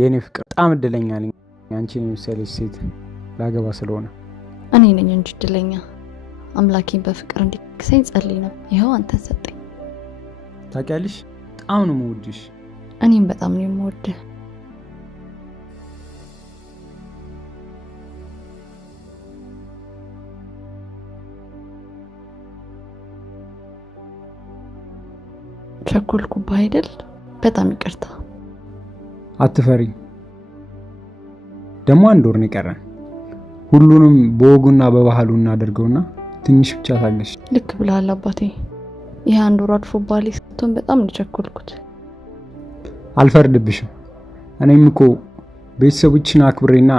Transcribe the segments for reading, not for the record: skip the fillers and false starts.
የኔ ፍቅር በጣም እድለኛ ነኝ አንቺን የመሰለች ሴት ላገባ ስለሆነ። እኔ ነኝ እንጂ እድለኛ። አምላኬን በፍቅር እንዲክሰኝ ጸልይ ነበር። ይኸው አንተን ሰጠኝ። ታውቂያለሽ፣ በጣም ነው የምወድሽ። እኔም በጣም ነው የምወድህ። ቸኮልኩብህ አይደል? በጣም ይቅርታ። አትፈሪ። ደግሞ 1 ወር ነው የቀረን። ሁሉንም በወጉና በባህሉ እናደርገውና ትንሽ ብቻ ታገሽ። ልክ ብለሃል አባቴ። ይሄ 1 ወር አልፎብሃል ስትሆን በጣም ነው ቸኮልኩት። አልፈርድብሽም። እኔም እኮ ቤተሰቦችን አክብሬና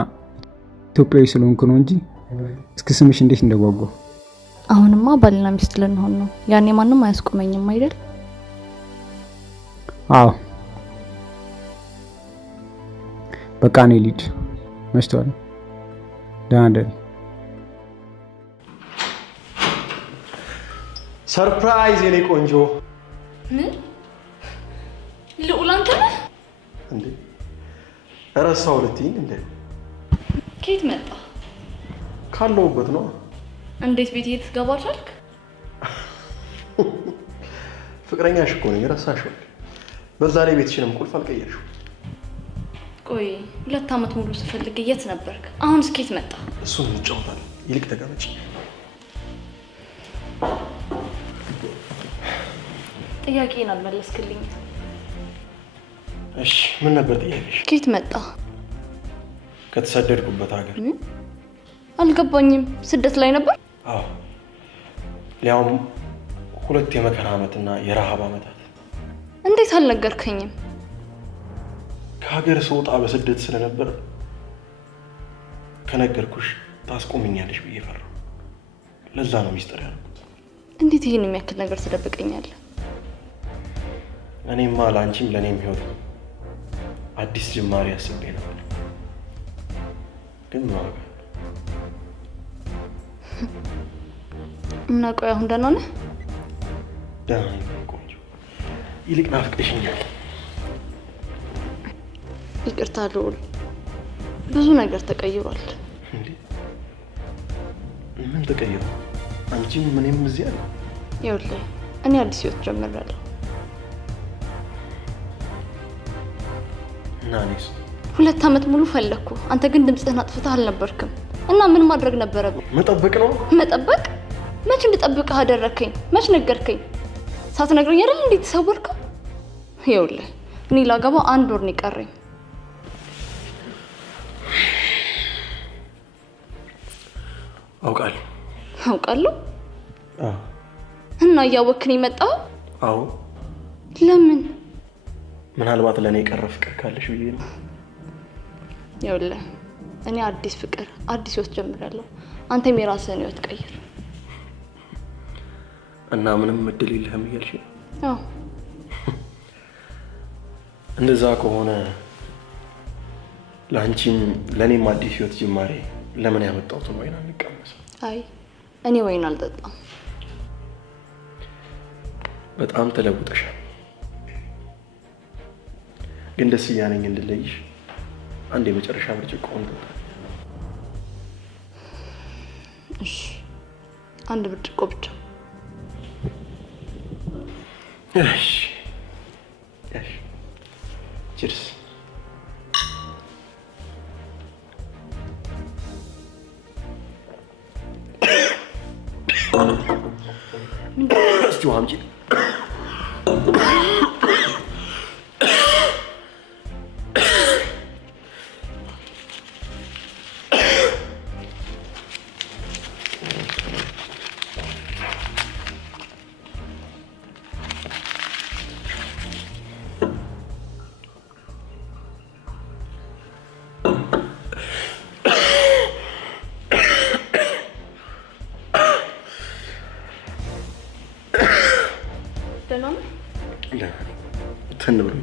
ኢትዮጵያዊ ስለሆንኩ ነው እንጂ እስከ ስምሽ እንዴት እንደጓጓው። አሁንማ ባልና ሚስት ልንሆን ነው። ያኔ ማንም አያስቆመኝም አይደል? አዎ በቃ እኔ ልሂድ፣ መሽቷል። ደህና ደሪ። ሰርፕራይዝ የኔ ቆንጆ። ምን ልዑል አንተ ነህ እንዴ? እረሳው ልትይኝ እንዴ? ከየት መጣ? ካለሁበት ነው። እንዴት ቤት ልትገባ ቻልክ? ፍቅረኛሽ እኮ ነኝ፣ ረሳሽው? በዛ ላይ ቤትሽንም ቁልፍ አልቀየርሽው። ቆይ 2 ዓመት ሙሉ ስፈልግ የት ነበርክ? አሁን እስከየት መጣ? እሱን እንጫወታለን። ይልቅ ተቀመጪ። ጥያቄን አልመለስክልኝ። እሺ ምን ነበር ጥያቄሽ? ከየት መጣ? ከተሰደድኩበት ሀገር። አልገባኝም። ስደት ላይ ነበር? አዎ፣ ሊያውም 2 የመከራ ዓመትና የረሃብ ዓመታት። እንዴት አልነገርከኝም? ከሀገር ስወጣ በስደት ስለነበር ከነገርኩሽ ታስቆምኛለሽ ብዬ ፈራሁ። ለዛ ነው ሚስጥር ያልኩት። እንዴት ይሄን የሚያክል ነገር ትደብቀኛለህ? እኔማ ለአንቺም ለእኔም ህይወት አዲስ ጅማሬ አስቤ ነበር፣ ግን ማወቅ እና ቆይ አሁን ደህና ነህ? ደህና ነኝ ቆንጆ። ይልቅ ናፍቀሽኛል። ይቅርታ ልዑል፣ ብዙ ነገር ተቀይሯል። እንዴ ምን ተቀየረ? አንቺም ምንም እዚህ አለ? ይኸውልህ እኔ አዲስ ህይወት ጀምሬያለሁ። እና እኔስ 2 ዓመት ሙሉ ፈለግኩ። አንተ ግን ድምፅህን አጥፍተህ አልነበርክም። እና ምን ማድረግ ነበረብኝ? መጠበቅ ነው። መጠበቅ? መች እንድጠብቅህ አደረከኝ? መች ነገርከኝ? ሳትነግረኝ አይደል እንዴት ተሰወርከው? ይኸውልህ እኔ ላገባ 1 ወር ነው የቀረኝ። አውቃለሁ። አዎ። እና እያወክኝ መጣው? አዎ። ለምን? ምናልባት ለኔ የቀረ ፍቅር ካለሽ ብዬ ነው። ይኸውልህ እኔ አዲስ ፍቅር አዲስ ህይወት ጀምራለሁ። አንተም የራስህን ህይወት ቀይር። እና ምንም እድል የለህም እያልሽ? አዎ። እንደዛ ከሆነ ለአንቺም ለእኔም አዲስ ህይወት ጅማሬ ለምን ያመጣሁትን ወይን አንቀመስ? አይ እኔ ወይን አልጠጣም። በጣም ተለውጠሻል። ግን ደስ እያለኝ እንድለይሽ አንድ የመጨረሻ ብርጭቆ እንጠጣ። እሺ 1 ብርጭቆ ብቻ። እሺ እሺ። ቺርስ። እስቲ ውሃ አምጪ። ትንብሩ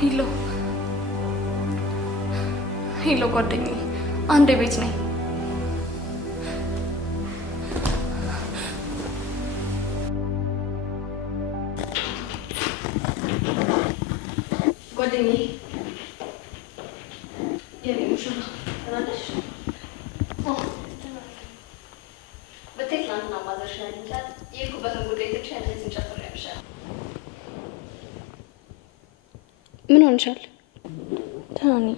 ሄሎ ሄሎ፣ ጓደኛዬ አንዴ ቤት ነኝ። ጓደኛዬ የኔ ሙሽራ ተናደሽ? በቴክ ትናንትና ማዘርሽን አግኝቻት የሄድኩበትን ጉዳይ ትቼ እንደዚህ እንጨፍር ያምሻል። ምን ሆንሻል? ደህና ነኝ።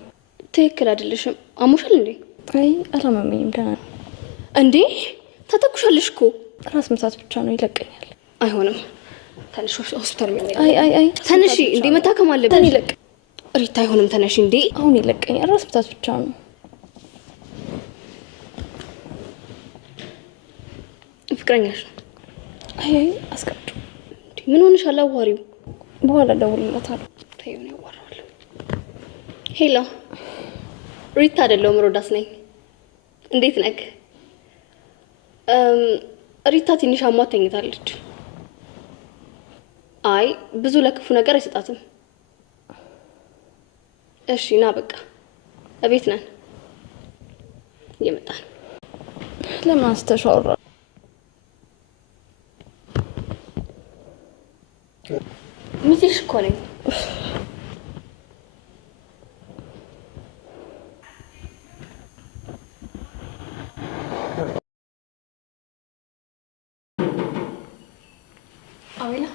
ትክክል አይደለሽም። አሞሻል እንዴ? አይ አላመመኝም፣ ደህና ነኝ። እንዴ ተተኩሻለሽ እኮ። ራስ ምታት ብቻ ነው፣ ይለቀኛል። አይሆንም፣ ተነሽ ሆስፒታል የሚያመኝ። አይ ተነሺ፣ እንዴ መታከም አለብን። ይለቅ ሪታ፣ አይሆንም፣ ተነሺ። እንዴ አሁን ይለቀኛል፣ ራስ ምታት ብቻ ነው። ፍቅረኛሽ ነው? አይ አስቀምጪ። ምን ሆነሻል? አዋሪው በኋላ እደውልለታለሁ። ተይው ነው ያዋራዋለሁ። ሄሎ ሪታ አይደለሁም፣ ሮዳስ ነኝ። እንዴት ነህ? ሪታ ትንሽ አሟት ተኝታለች። አይ ብዙ ለክፉ ነገር አይሰጣትም። እሺ ና በቃ እቤት ነን፣ እየመጣን። ለምን አስተሻወራ? ሚስልሽ እኮ ነኝ። አቤላ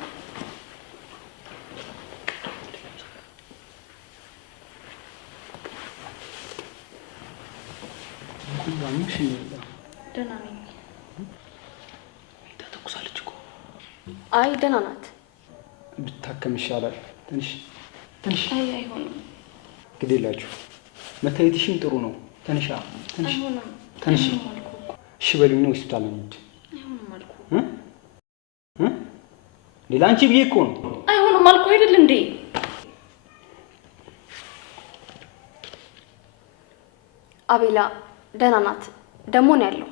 ደህና ነኝ። ተተኩሳለች እኮ። አይ ደህና ናት። ብታከም ይሻላል። ትንሽ አይ አይሆንም። ግድ የላችሁ መታየትሽም ጥሩ ነው። ትንሽ አይሆንም። ትንሽ እሺ በሉኝ ነው ሆስፒታል ነው እንዴ? አይሆንም አልኩ። ሌላ አንቺ ብዬ እኮ ነው። አይሆንም አልኩ አይደል እንዴ? አቤላ ደህና ናት። ደሞ ነው ያለው።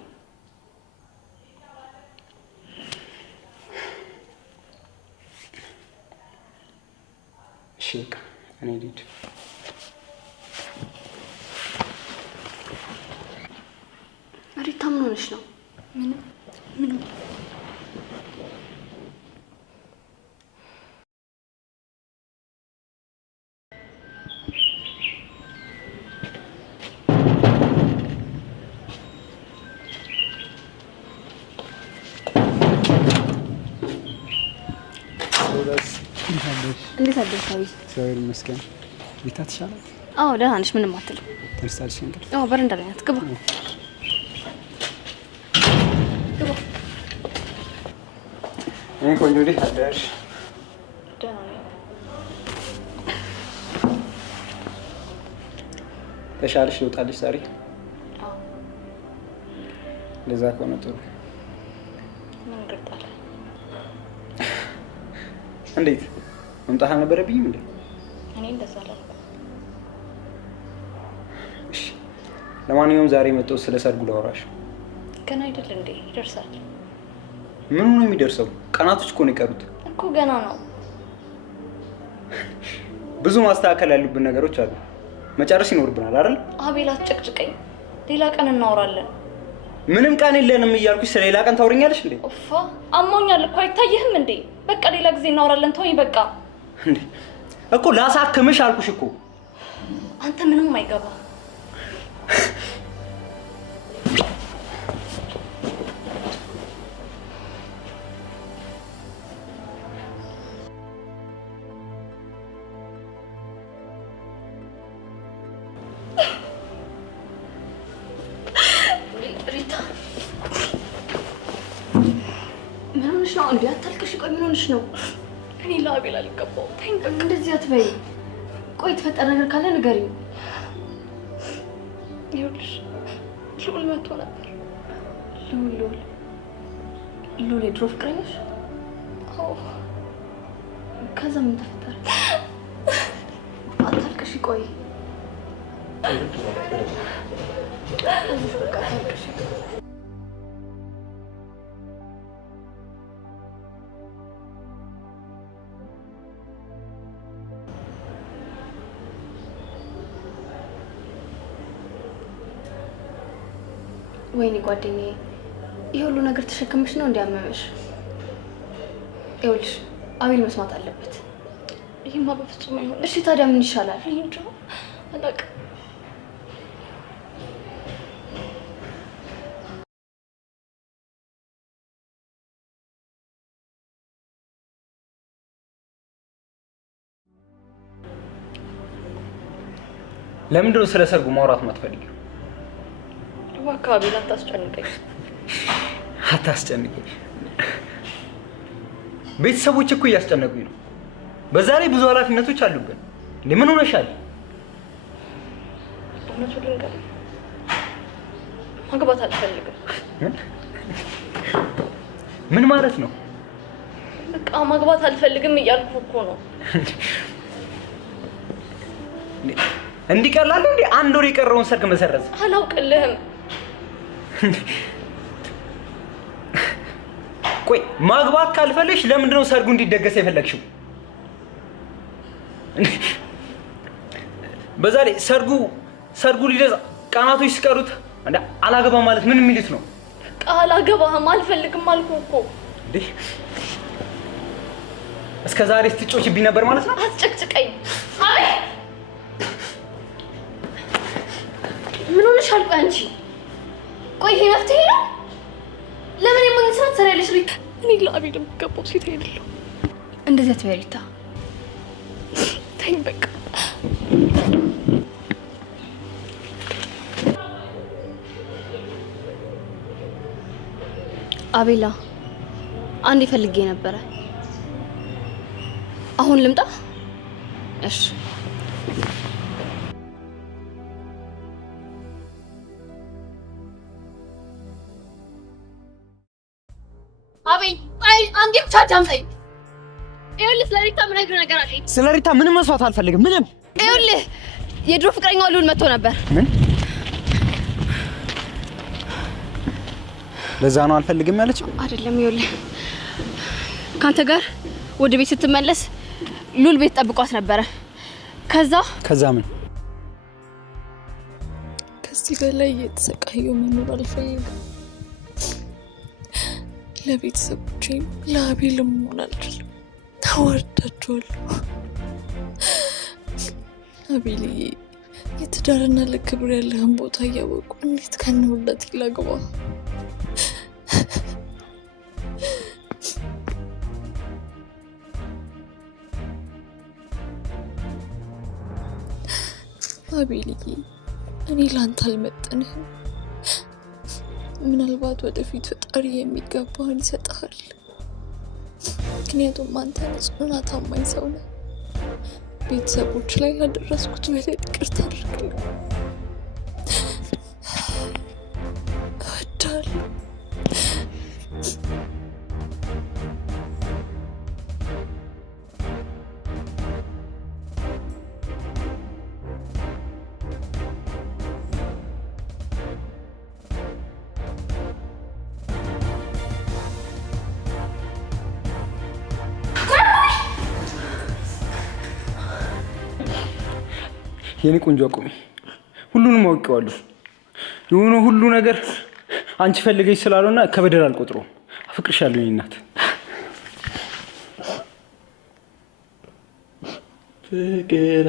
እሺ በቃ እኔ ልሂድ። ሪታ ምን ሆነሽ ነው? ምንም እንዴት አደርሽ? እግዚአብሔር ይመስገን። ሪታ ትሻላት? አዎ ደህና ነሽ፣ ምንም አትልም። ተነስታለች እንግዲህ? አዎ በረንዳ ላይ ናት። ግባ ግባ። እኔ ቆንጆ እንዴት አደርሽ? ደህና ነኝ። ተሻለሽ? ልውጣልሽ ዛሬ? አዎ እንደዛ ከሆነ ጥሩ። ምን ገርጣለ? እንዴት መምጣት አልነበረብኝም እንዴ? እኔ እንደዛ አላልኩም። እሺ ለማንኛውም ዛሬ መጣሁ ስለ ሰርጉ ላወራሽ። ገና አይደል እንዴ? ይደርሳል። ምን ነው የሚደርሰው? ቀናቶች እኮ ነው የቀሩት። እኮ ገና ነው። ብዙ ማስተካከል ያሉብን ነገሮች አሉ። መጨረስ ይኖርብናል አይደል? አቤል አትጨቅጭቀኝ። ሌላ ቀን እናወራለን። ምንም ቀን የለንም እያልኩሽ ስለ ሌላ ቀን ታወሪኛለሽ እንዴ? ኦፋ አሞኛል እኮ አይታየህም እንዴ? በቃ ሌላ ጊዜ እናወራለን። ተወኝ በቃ። እንዴ እኮ ላሳክምሽ አልኩሽ እኮ። አንተ ምንም አይገባ። ሪታ ምን ሆነሽ ነው? እንዴ አታልቅሽ። ቆይ ምን ሆነሽ ነው? እኔ ለአቤል አልገባሁም። ተይኝ በቃ። እንደዚህ አትበይ። ቆይ የተፈጠረ ነገር ካለ ንገሪኝ። ይኸውልሽ ልዑል መጥቶ ነበር። ልዑል የድሮ ፍቅረኛሽ? አዎ። ከዛ ምን ተፈጠረ? አታልቅሽ። ቆይ በቃ አታልቅሽ። ወይኔ ጓደኛዬ፣ ይሄ ሁሉ ነገር ተሸክመሽ ነው እንዲያመመሽ? ይኸውልሽ አቤል መስማት አለበት። ይሄማ በፍጹም አይሆንም። እሺ ታዲያ ምን ይሻላል? እንጃ አላውቅም። ለምንድን ነው ስለ ሰርጉ ማውራት የማትፈልጊው? እባክህ አቤል አታስጨንቀኝ። አታስጨንቀኝ። ቤተሰቦች እኮ እያስጨነቁኝ ነው። በዛ ላይ ብዙ ኃላፊነቶች አሉብን። ምን ሆነሻል? እውነቱን ልንገርህ፣ ማግባት አልፈልግም። ምን ማለት ነው? በቃ ማግባት አልፈልግም እያልኩ እኮ ነው። እንዲቀላል እንዴ አንድ ወር የቀረውን ሰርግ መሰረዝ? አላውቅልህም። ቆይ ማግባት ካልፈለግሽ ለምንድን ነው ሰርጉ እንዲደገስ የፈለግሽው? በዛ ላይ ሰርጉ ሊደርስ ቀናቶች ሲቀሩት አላገባ ማለት ምን የሚሉት ነው? አላገባህም አልፈልግም አልኩህ እኮ። እንዴ እስከ ዛሬ ስትጮችብኝ ነበር ማለት ነው? አትጨቅጭቀኝ። አይ ምን ሆነሻል? ቆይ አንቺ ቆይ ይሄ መፍትሄ ነው? ለምን የመንግስት ስራ ትሰሪያለሽ? እኔ ለአቤል የምገባው ሴት አይደለሁ። እንደዚህ አትበይ ሪታ፣ ተይኝ በቃ። አቤላ አንዴ ፈልጌ ነበረ። አሁን ልምጣ? እሺ አቤል፣ አይ አንዴ ብቻ አዳምጠኝ። ይኸውልህ ስለ ሪታ የምነግርህ ነገር አለኝ። ስለ ሪታ ምንም መስዋዕት አልፈልግም። ምንም። ይኸውልህ የድሮ ፍቅረኛው ልውል መጥቶ ነበር። ምን? ለዛ ነው አልፈልግም ያለችው? አይደለም። ይኸውልህ ካንተ ጋር ወደ ቤት ስትመለስ ሉል ቤት ጠብቋት ነበረ። ከዛ ምን? ከዚህ በላይ የተሰቃየው መኖር አልፈልግም። ለቤተሰቦቼም ለአቤልም መሆን አልችልም። አዋርዳቸዋለሁ። አቤልዬ የትዳርና ለክብር ያለህን ቦታ እያወቁ እንዴት ከነውለት ይላግባ? አቤልዬ እኔ ላንተ አልመጥንህም። ምናልባት ወደፊት ፈጣሪ የሚገባህን ይሰጥሃል። ምክንያቱም አንተ ንጹህና ታማኝ ሰው ነህ። ቤተሰቦች ላይ ላደረስኩት በደል ይቅርታ አድርግልኝ። እወድሃለሁ። የኔ ቆንጆ አቁሚ። ሁሉንም አውቄዋለሁ። የሆነ ሁሉ ነገር አንቺ ፈልገሽ ስላልሆነ ከበደል አልቆጥረውም። አፍቅርሻለሁ የኔ እናት። ፍቅር